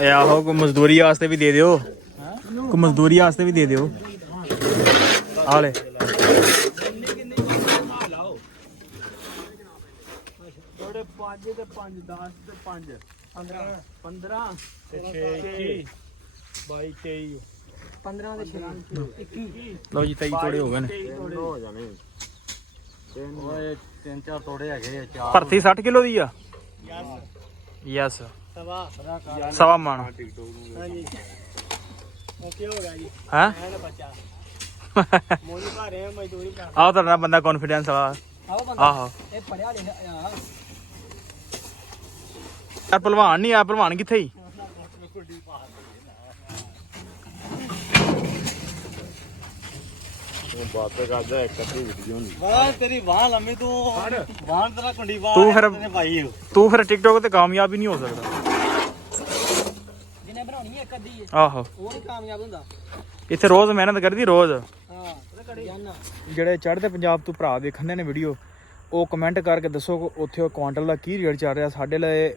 ਏ ਆਹੋ ਕੋ ਮਜ਼ਦੂਰੀ ਵਾਸਤੇ ਵੀ ਦੇ ਦਿਓ। ਕੋ ਮਜ਼ਦੂਰੀ ਵਾਸਤੇ ਵੀ ਦੇ ਦਿਓ। ਆ ਲੈ। ਥੋੜੇ 5 ਤੇ 5 10 ਤੇ 5 15 15 ਤੇ 6 21 22 23 15 ਤੇ 6 21 ਲਓ ਜੀ ਤਈ ਥੋੜੇ ਹੋ ਗਏ ਨੇ। ਹੋ ਜਾਣੇ। ਓਏ ਤਿੰਨ ਚਾਰ ਤੋੜੇ ਹੈਗੇ ਆ ਚਾਰ। ਭਰਤੀ 60 ਕਿਲੋ ਦੀ ਆ? ਯੈਸ ਸਵਾ ਸਵਾ ਮਣ। ਹਾਂਜੀ। ਓਕੇ ਹੋ ਗਿਆ ਜੀ? ਹੈ? ਮੈਂ ਨਾ ਬੱਚਾ। ਮੋਨੀ ਭਾਰੇ ਆ ਮਜ਼ਦੂਰੀ ਕਰ ਆਹ ਤੁਹਾਡਾ ਬੰਦਾ ਕੌਨਫੀਡੈਂਸ ਵਾਲਾ। ਆਓ ਬੰਦਾ। ਆਹੋ। ਇਹ ਪੜਿਆ ਲਿਖਿਆ ਆ। ਯਾਰ ਭਲਵਾਨ ਨਹੀਂ ਆ ਭਲਵਾਨ ਕਿੱਥੇ ਹੀ ਬਾਤ ਕਰਦਾ ਇੱਕ ਅੱਧੀ ਵੀਡੀਓ ਨਹੀਂ। ਵਾਹ ਤੇਰੀ ਵਾਹ ਲੰਮੀ ਤੂੰ। ਵਾਹ ਤੇਰਾ ਕੁੰਡੀ ਵਾਹ ਤੂੰ ਫਿਰ- ਤੇਨੇ ਪਾਈ ਹੋ। ਤੂੰ ਫਿਰ ਟਿਕਟੋਕ ਤੇ ਕਾਮਯਾਬ ਹੀ ਨਹੀਂ ਹੋ ਸਕਦਾ। ਜਿਹਨੇ ਇੱਕ ਅੱਧੀ ਆਹੋ। ਉਹ ਨਹੀਂ ਕਾਮਯਾਬ ਹੁੰਦਾ। ਇੱਥੇ ਰੋਜ਼ ਮਿਹਨਤ ਕਰਦੀ ਰੋਜ਼। ਹਾਂ ਉਹਦੇ ਕੜੇ ਜਾਨਾ ਜਿਹੜੇ ਚੜ੍ਹਦੇ ਪੰਜਾਬ ਤੋਂ ਭਰਾ ਵੇਖਣ ਨੇ ਵੀਡੀਓ ਉਹ ਕਮੈਂਟ ਕਰਕੇ ਦੱਸੋ ਕਿ ਉੱਥੇ ਉਹ ਕੁਆਂਟਲ ਦਾ ਕੀ ਰੇਟ ਚੱਲ ਰਿਹਾ। ਸਾਡੇ ਲਈ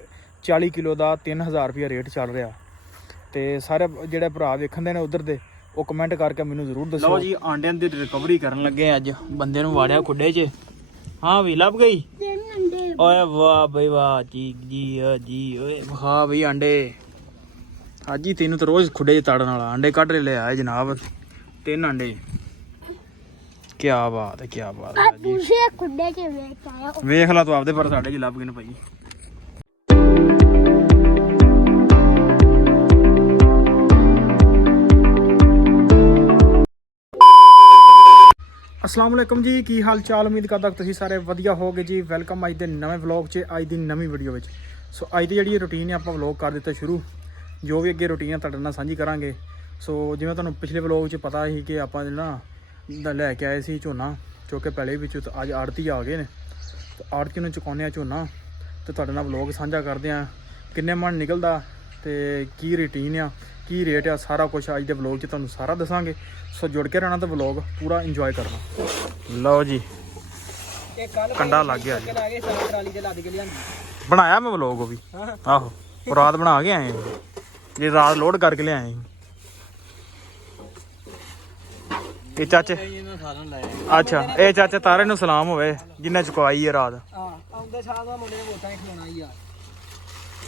40 ਕਿਲੋ ਦਾ 3000 ਰੁਪਏ ਰੇਟ ਚੱਲ ਰਿਹਾ। ਤੇ ਸਾਰੇ ਜਿਹੜੇ ਭਰਾ ਵੇਖਣ ਦੇ ਨੇ ਉਧਰ ਦੇ ਉਹ ਕਮੈਂਟ ਕਰਕੇ ਮੈਨੂੰ ਜ਼ਰੂਰ ਦੱਸੋ। ਲਓ ਜੀ ਆਂਡਿਆਂ ਦੀ ਰਿਕਵਰੀ ਕਰਨ ਲੱਗੇ ਅੱਜ। ਬੰਦੇ ਨੂੰ ਵਾੜਿਆ ਖੁੱਡੇ 'ਚ। ਹਾਂ ਵੀ ਲੱਭ ਗਈ? ਓਏ ਵਾਹ ਬਈ ਵਾਹ ਜੀ ਜੀ ਜੀ ਓਏ ਵਾਹ ਬਈ ਆਂਡੇ। ਅੱਜ ਹੀ ਤੈਨੂੰ ਤਾਂ ਰੋਜ਼ ਖੁੱਡੇ 'ਚ ਤਾੜਨ ਵਾਲਾ ਆਂਡੇ ਕੱਢ ਲੈ ਆਏ ਜਨਾਬ। ਤਿੰਨ ਆਂਡੇ ਕੀ ਬਾਤ ਹੈ ਕੀ ਬਾਤ ਹੈ ਜੀ ਪੂਸੇ ਖੁੱਡੇ ਚ ਵੇਖ ਆਇਆ। ਵੇਖ ਲਾ ਤੂੰ ਆਪਦੇ ਪਰ ਸਾਡੇ ਜੀ ਲੱਭ ਗਏ ਨੇ ਭਾਈ। ਅਸਲਾਮ ਜੀ ਕੀ ਹਾਲ ਚਾਲ ਉਮੀਦ ਕਰਦਾ ਤੁਸੀਂ ਸਾਰੇ ਵਧੀਆ ਹੋਗੇ ਜੀ। ਵੈਲਕਮ ਅੱਜ ਦੇ ਨਵੇਂ ਵਲੌਗ 'ਚ ਅੱਜ ਦੀ ਨਵੀਂ ਵੀਡੀਓ ਵਿੱਚ। ਸੋ ਅੱਜ ਦੀ ਜਿਹੜੀ ਰੁਟੀਨ ਹੈ ਆਪਾਂ ਵਲੌਗ ਕਰ ਦਿੱਤਾ ਸ਼ੁਰੂ। ਜੋ ਵੀ ਅੱਗੇ ਰੁਟੀਨ ਤੁਹਾਡੇ ਨਾਲ ਸਾਂਝੀ ਕਰਾਂਗੇ। ਸੋ ਜਿਵੇਂ ਤੁਹਾਨੂੰ ਪਿਛਲੇ ਵਲੌਗ 'ਚ ਪਤਾ ਸੀ ਕਿ ਆਪਾਂ ਜਿਹੜਾ ਲੈ ਕੇ ਆਏ ਸੀ ਝੋਨਾ ਜੋ ਕਿ ਪਹਿਲੇ ਵਿੱਚ ਅੱਜ ਆੜਤੀ ਆ ਗਏ ਨੇ। ਤੇ ਆੜਤੀ ਨੂੰ ਚੁਕਾਉਂਦੇ ਆ ਝੋਨਾ। ਤੇ ਤੁਹਾਡੇ ਨਾਲ ਵਲੌਗ ਸਾਂਝਾ ਕਰਦੇ ਆ ਕਿੰਨੇ ਮਣ ਨਿਕਲਦਾ ਤੇ ਕੀ ਰੁਟੀਨ ਆ ਕੀ ਰੇਟ ਆ ਸਾਰਾ ਕੁਝ ਅੱਜ ਦੇ ਵਲੌਗ 'ਚ ਤੁਹਾਨੂੰ ਸਾਰਾ ਦੱਸਾਂਗੇ। ਸੋ ਜੁੜ ਕੇ ਰਹਿਣਾ ਤੇ ਵਲੌਗ ਪੂਰਾ ਇੰਜੋਏ ਕਰਨਾ। ਲਓ ਜੀ। ਕੰਡਾ ਲੱਗ ਗਿਆ ਜੀ। ਬਣਾਇਆ ਮੈਂ ਵਲੌਗ ਉਹ ਵੀ? ਆਹੋ। ਰਾਤ ਬਣਾ ਕੇ ਆਏ ਜੇ ਰਾਤ ਲੋਡ ਕਰਕੇ ਲਿਆਏ ਇਹ ਚਾਚੇ ਇਹਨਾਂ ਸਾਰਿਆਂ ਨੂੰ ਲਾਇਆ ਅੱਛਾ ਇਹ ਚਾਚੇ ਤਾਰੇ ਨੂੰ ਸਲਾਮ ਹੋਵੇ ਜਿੰਨੇ ਚੁਕਵਾਈ ਹੈ ਰਾਤ ਹਾਂ ਆਉਂਦੇ ਸਾਲ ਦਾ ਮੁੰਡੇ ਨੇ ਵੋਟਾਂ ਹੀ ਖਲੋਣਾ ਹੀ ਆ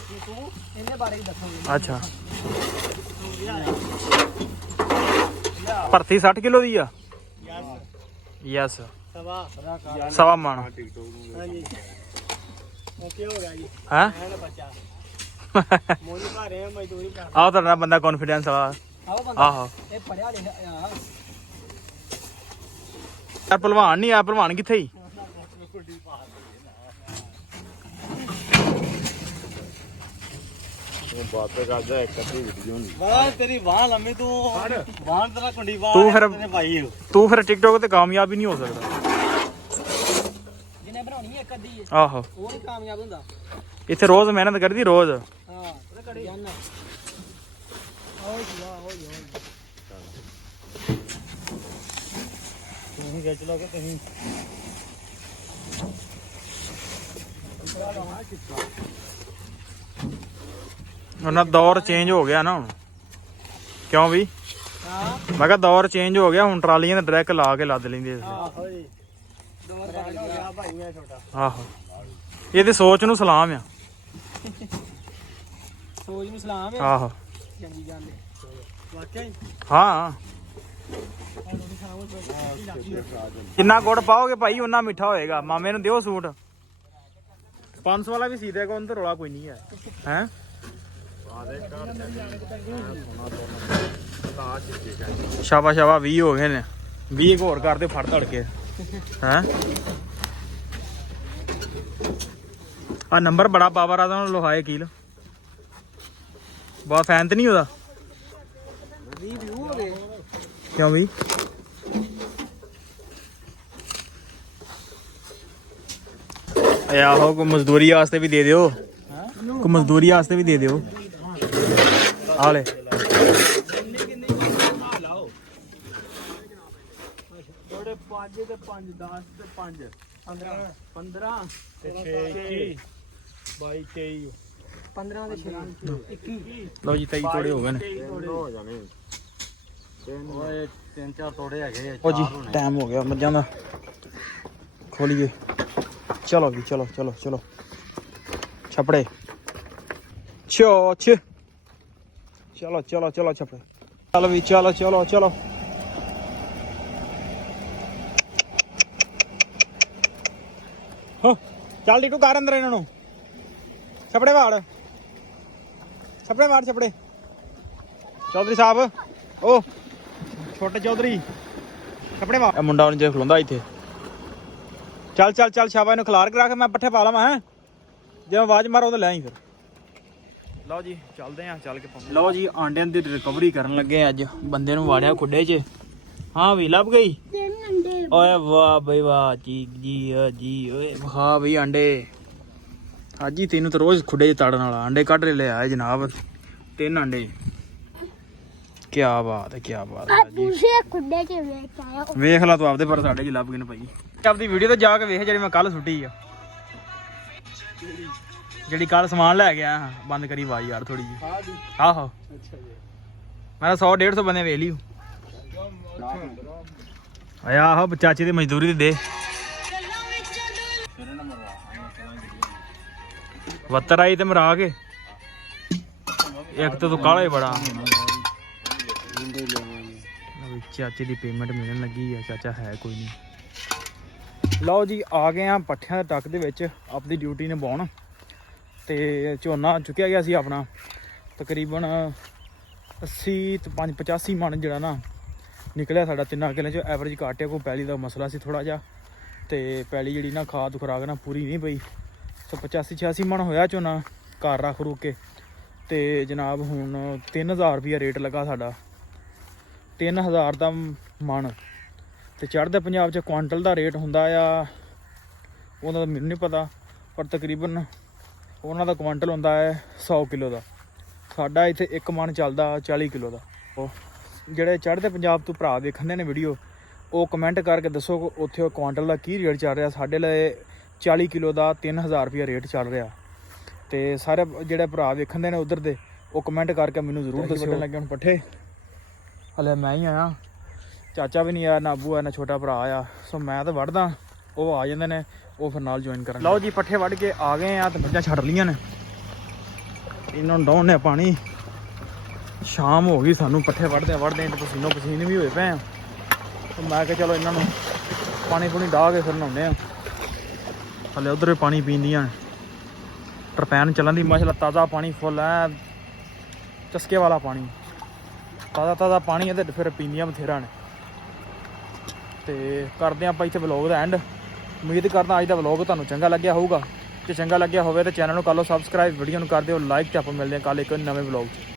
ਤੇ ਤੂੰ ਇਹਦੇ ਬਾਰੇ ਵੀ ਦੱਸੋਗੇ ਅੱਛਾ ਭਰਤੀ 60 ਕਿਲੋ ਦੀ ਆ ਯੈਸ ਸਵਾ ਸਵਾ ਮਣ ਹਾਂਜੀ ਓਕੇ ਹੋ ਗਿਆ ਜੀ ਹੈ ਮੈਂ ਆ ਮਜ਼ਦੂਰੀ ਕਰ ਆਹ ਤੁਹਾਡਾ ਬੰਦਾ ਕੌਨਫੀਡੈਂਸ ਵਾਲਾ। ਆਓ ਬੰਦਾ ਆਹੋ। ਇਹ ਪੜਿਆ ਲਿਖਿਆ ਆ ਯਾਰ ਭਲਵਾਨ ਨਹੀਂ ਆ ਭਲਵਾਨ ਕਿੱਥੇ ਹੀ ਬਾਤ ਕਰਦਾ ਇੱਕ ਅੱਧੀ ਵੀਡੀਓ ਨਹੀਂ ਵਾਹ ਤੇਰੀ ਵਾਹ ਲੰਮੀ ਤੂੰ। ਵਾਹ ਤੇਰਾ ਕੁੰਡੀ ਵਾਹ ਤੂੰ ਫਿਰ- ਤੂੰ ਫਿਰ ਟਿਕਟੋਕ ਤੇ ਕਾਮਯਾਬ ਹੀ ਨਹੀਂ ਹੋ ਸਕਦਾ। ਜਿਹਨੇ ਬਣਾਉਣੀ ਹੈ ਇੱਕ ਅੱਧੀ। ਆਹੋ। ਉਹ ਨਹੀਂ ਕਾਮਯਾਬ ਹੁੰਦਾ। ਇੱਥੇ ਰੋਜ਼ ਮਿਹਨਤ ਕਰਦੀ ਰੋਜ਼। ਹਾਂ ਜਾਨਾ ਜੀ ਤੁਸੀਂ ਤੁਸੀਂ ਉਹਨਾਂ ਦੌਰ ਚੇਂਜ ਹੋ ਗਿਆ ਨਾ ਹੁਣ। ਕਿਉਂ ਵੀ? ਹਾਂ ਮੈਂ ਕਿਹਾ ਦੌਰ ਚੇਂਜ ਹੋ ਗਿਆ ਹੁਣ ਟਰਾਲੀਆਂ ਤੇ ਡਰੈਕ ਲਾ ਕੇ ਲੱਦ ਲੈਂਦੇ ਆਹੋ ਜੀ। ਦੋ ਸਾਲ ਹੋ ਗਿਆ। ਭਾਈ ਮੈਂ ਛੋਟਾ ਆਹੋ। ਇਹਦੀ ਸੋਚ ਨੂੰ ਸਲਾਮ ਆ। ਸੋਜ ਨੂੰ ਸਲਾਮ ਹੈ। ਆਹੋ। ਚੰਗੀ ਗੱਲ ਹੈ। ਵਾਕਿਆ ਹੀ? ਹਾਂ। ਜਿੰਨਾ ਗੁੜ ਪਾਓਗੇ ਭਾਈ? ਉਨਾ ਮਿੱਠਾ ਹੋਏਗਾ। ਮਾਮੇ ਨੂੰ ਦਿਓ ਸੂਟ। 500 ਵਾਲਾ ਵੀ ਸੀ ਦੇਗਾ ਉਹਨਾਂ ਰੋਲਾ ਕੋਈ ਨਹੀਂ ਹੈ। ਹੈ? ਸ਼ਾਬਾ ਸ਼ਾਬਾ 20 ਹੋ ਗਏ ਨੇ। 20 ਇੱਕ ਹੋਰ ਕਰਦੇ ਫੜ ਧੜ ਕੇ। ਹੈ? ਆ ਨੰਬਰ ਬੜਾ ਪਾਵਰ ਆ ਤਾਂ ਲੋਹਾਏ ਕੀਲ ਬਾ ਫੈਨ ਤੇ ਨਹੀਂ ਉਹਦਾ 20 ਵਿਊ ਹੋ ਗਏ ਕਿਉਂ ਵੀ ਏ ਆਹੋ ਕੋ ਮਜ਼ਦੂਰੀ ਵਾਸਤੇ ਵੀ ਦੇ ਦਿਓ ਕੋ ਮਜ਼ਦੂਰੀ ਵਾਸਤੇ ਵੀ ਦੇ ਦਿਓ ਆ ਲੈ ਥੋੜੇ 5 ਤੇ 5 10 ਤੇ 5 15 15 ਤੇ 6 21 22 23 15 ਦੇ 6 21 ਲਓ ਜੀ 23 ਤੋੜੇ ਹੋ ਗਏ ਨੇ। ਹੋ ਜਾਣੇ। ਓਏ ਤਿੰਨ ਚਾਰ ਤੋੜੇ ਹੈਗੇ ਆ ਉਹ ਜੀ ਟਾਈਮ ਹੋ ਗਿਆ ਮੱਝਾਂ ਦਾ। ਖੋਲੀਏ। ਚਲੋ ਜੀ ਚਲੋ ਚਲੋ ਚਲੋ। ਛਪੜੇ। ਚੋਚ ਚਲੋ ਚਲੋ ਚਲੋ ਛਪੜੇ। ਚਲੋ ਵੀ ਚਲੋ ਚਲੋ ਚਲੋ ਹੋ ਚੱਲ ਟਿਕੂ ਕਰ ਅੰਦਰ ਇਹਨਾਂ ਨੂੰ। ਛਪੜੇ ਵਾੜ। ਛਪੜੇ ਵਾੜ ਛਪੜੇ। ਚੌਧਰੀ ਸਾਹਿਬ ਓ ਛੋਟੇ ਚੌਧਰੀ ਪਾ ਇਹ ਮੁੰਡਾ ਉਹਨੇ ਜੇ ਖਲੋਂਦਾ ਇੱਥੇ। ਚੱਲ ਚੱਲ ਚੱਲ ਸ਼ਾਬਾ ਇਹਨੂੰ ਖਿਲਾਰ ਕੇ ਰੱਖ ਮੈਂ ਪੱਠੇ ਪਾ ਲਵਾਂ ਹੈ। ਜੇ ਆਵਾਜ਼ ਮਾਰੋ ਤਾਂ ਲੈ ਆਈ ਫਿਰ। ਲਓ ਜੀ ਚੱਲਦੇ ਆਂ ਚੱਲ ਕੇ ਲਓ ਜੀ ਆਂਡਿਆਂ ਦੀ ਰਿਕਵਰੀ ਕਰਨ ਲੱਗੇ ਅੱਜ। ਬੰਦੇ ਨੂੰ ਵਾੜਿਆ ਖੁੱਡੇ 'ਚ। ਹਾਂ ਵੀ ਲੱਭ ਗਈ। ਅੰਡੇ। ਓਏ ਵਾਹ ਬਈ ਵਾਹ ਜੀ ਜੀ ਆ ਜੀ ਓਏ ਵਾਹ। ਬਈ ਆਂਡੇ ਅੱਜ ਹੀ ਤੈਨੂੰ ਤਾਂ ਰੋਜ਼ ਖੁੱਡੇ 'ਚ ਤਾੜਨ ਵਾਲਾ ਆਂਡੇ ਕੱਢ ਲੈ ਆਏ ਜਨਾਬ। ਤਿੰਨ ਆਂਡੇ ਕੀ ਬਾਤ ਹੈ ਕੀ ਬਾਤ ਹੈ ਜੀ ਦੂਸਰੇ ਖੁੱਡੇ 'ਚ ਵੇਖ ਆਇਆ। ਵੇਖ ਲਾ ਤੂੰ ਆਪਦੇ ਪਰ ਸਾਡੇ ਜੀ ਲੱਭ ਗਏ ਨੇ ਭਾਈ। ਆਪਦੀ ਵੀਡੀਓ ਤੇ ਜਾ ਕੇ ਵੇਖ ਜਿਹੜੀ ਮੈਂ ਕੱਲ ਸੁੱਟੀ ਆ। ਜਿਹੜੀ ਕੱਲ ਸਮਾਨ ਲੈ ਗਿਆ ਬੰਦ ਕਰੀ ਆਵਾਜ਼ ਯਾਰ ਥੋੜੀ ਜੀ। ਆਹੋ। ਅੱਛਾ ਜੀ। ਮੈਂ ਤਾਂ 100 150 ਬੰਦੇ ਵੇਖ ਲਿਓ ਆਇਆ ਆਹੋ, ਚਾਚੇ ਦੀ ਮਜ਼ਦੂਰੀ ਤੇ ਦੇ। ਵੱਤਰ ਆਈ ਤੇ ਮਰਾ ਕੇ। ਇੱਕ ਤਾਂ ਤੂੰ ਕਾਲਾ ਹੀ ਬੜਾ। ਚਾਚੇ ਦੀ ਪੇਮੈਂਟ ਮਿਲਣ ਲੱਗੀ ਆ, ਚਾਚਾ ਹੈ ਕੋਈ ਨਹੀਂ। ਲਓ ਜੀ, ਆ ਗਏ ਆ ਪੱਠਿਆਂ ਦੇ ਟੱਕ ਦੇ ਵਿੱਚ ਆਪਣੀ ਡਿਊਟੀ ਨਿਭਾਉਣ। ਤੇ ਝੋਨਾ ਚੁੱਕਿਆ ਗਿਆ ਸੀ ਆਪਣਾ। ਤਕਰੀਬਨ 80 ਤੇ 5 85 ਮਣ ਜਿਹੜਾ ਨਾ ਨਿਕਲਿਆ ਸਾਡਾ ਤਿੰਨਾਂ ਕਿੱਲੇ ਚ ਐਵਰੇਜ ਕਾਟਿਆ ਕੋਈ ਪੈਲੀ ਦਾ ਮਸਲਾ ਸੀ ਥੋੜਾ ਜਿਹਾ। ਤੇ ਪੈਲੀ ਜਿਹੜੀ ਨਾ ਖਾਦ ਖੁਰਾਕ ਨਾ ਪੂਰੀ ਨਹੀਂ ਪਈ। ਸੋ 85 86 ਮਣ ਹੋਇਆ ਝੋਨਾ ਘਰ ਰੱਖ ਰੂ ਕੇ। ਤੇ ਜਨਾਬ ਹੁਣ 3000 ਰੁਪਿਆ ਰੇਟ ਲੱਗਾ ਸਾਡਾ। 3000 ਦਾ ਮਣ। ਤੇ ਚੜ੍ਹਦੇ ਪੰਜਾਬ 'ਚ ਕੁਆਂਟਲ ਦਾ ਰੇਟ ਹੁੰਦਾ ਆ, ਉਹਨਾਂ ਦਾ ਮੈਨੂੰ ਨਹੀਂ ਪਤਾ, ਪਰ ਤਕਰੀਬਨ ਉਹਨਾਂ ਦਾ ਕੁਆਂਟਲ ਹੁੰਦਾ ਹੈ 100 ਕਿਲੋ ਦਾ। ਸਾਡਾ ਇੱਥੇ ਇੱਕ ਮਣ ਚੱਲਦਾ 40 ਕਿਲੋ ਦਾ। ਉਹ ਜਿਹੜੇ ਚੜ੍ਹਦੇ ਪੰਜਾਬ ਤੋਂ ਭਰਾ ਦੇਖਣ ਨੇ ਵੀਡੀਓ ਉਹ ਕਮੈਂਟ ਕਰਕੇ ਦੱਸੋ ਉੱਥੇ ਉਹ ਕੁਆਂਟਲ ਦਾ ਕੀ ਰੇਟ ਚੱਲ ਰਿਹਾ? ਸਾਡੇ ਲਈ 40 ਕਿਲੋ ਦਾ 3000 ਰੁਪਿਆ ਰੇਟ ਚੱਲ ਰਿਹਾ। ਤੇ ਸਾਰੇ ਜਿਹੜੇ ਭਰਾ ਵੇਖਣ ਨੇ ਉਧਰ ਦੇ ਉਹ ਕਮੈਂਟ ਕਰਕੇ ਮੈਨੂੰ ਜ਼ਰੂਰ ਦੱਸਿਓ ਲੱਗੇ ਹੁਣ ਪੱਠੇ। ਹਲੇ ਮੈਂ ਹੀ ਆਇਆ। ਚਾਚਾ ਵੀ ਨਹੀਂ ਆਇਆ ਨਾ ਆਇਆ ਨਾ ਛੋਟਾ ਭਰਾ ਆਇਆ। ਸੋ ਮੈਂ ਤਾਂ ਵੜਦਾ ਉਹ ਆ ਜਾਂਦੇ ਨੇ ਉਹ ਫਿਰ ਨਾਲ ਜੁਆਇਨ ਕਰਨ। ਲਓ ਜੀ ਪੱਠੇ ਵੱਢ ਕੇ ਆ ਗਏ ਆ ਤੇ ਮੱਝਾਂ ਛੱਡ ਲੀਆਂ ਨੇ। ਇਹਨਾਂ ਨੂੰ ਡਾਉਣ ਨੇ ਪਾਣੀ। ਸ਼ਾਮ ਹੋ ਗਈ ਸਾਨੂੰ, ਪੱਠੇ ਵੱਢਦੇ ਵੱਢਦੇ ਤੇ ਪਸੀਨੋ ਪਸੀਨ ਵੀ ਹੋਏ ਪਏ ਆ। ਤੇ ਮੈਂ ਕਿਹਾ ਚਲੋ ਇਹਨਾਂ ਨੂੰ ਪਾਣੀ ਪੂਣੀ ਡਾਹ ਕੇ ਫਿਰ ਨਹਾਉਂਦੇ ਆ। ਹਲੇ ਉਧਰ ਵੀ ਪਾਣੀ ਪੀਂਦੀਆਂ ਟਰਪੈਨ ਚੱਲਣ ਦੀ ਮਸਲਾ ਤਾਜ਼ਾ ਪਾਣੀ ਫੁੱਲ ਐ, ਚਸਕੇ ਵਾਲਾ ਪਾਣੀ। ਤਾਜ਼ਾ ਤਾਜ਼ਾ ਪਾਣੀ ਹੈ ਤੇ ਫਿਰ ਪੀਂਦੀਆਂ ਬਥੇਰਾ ਨੇ। ਤੇ ਕਰਦੇ ਹਾਂ ਆਪਾਂ ਇੱਥੇ ਵਲੌਗ ਦਾ ਐਂਡ। ਉਮੀਦ ਕਰਦਾ ਅੱਜ ਦਾ ਵਲੌਗ ਤੁਹਾਨੂੰ ਚੰਗਾ ਲੱਗਿਆ ਹੋਊਗਾ। ਜੇ ਚੰਗਾ ਲੱਗਿਆ ਹੋਵੇ ਤਾਂ ਚੈਨਲ ਨੂੰ ਕਰ ਲਓ ਸਬਸਕ੍ਰਾਈਬ ਵੀਡੀਓ ਨੂੰ ਕਰ ਦਿਓ ਲਾਈਕ ਤੇ ਆਪਾਂ ਮਿਲਦੇ ਹਾਂ ਕੱਲ ਇੱਕ ਨਵੇਂ ਵਲੌਗ 'ਚ।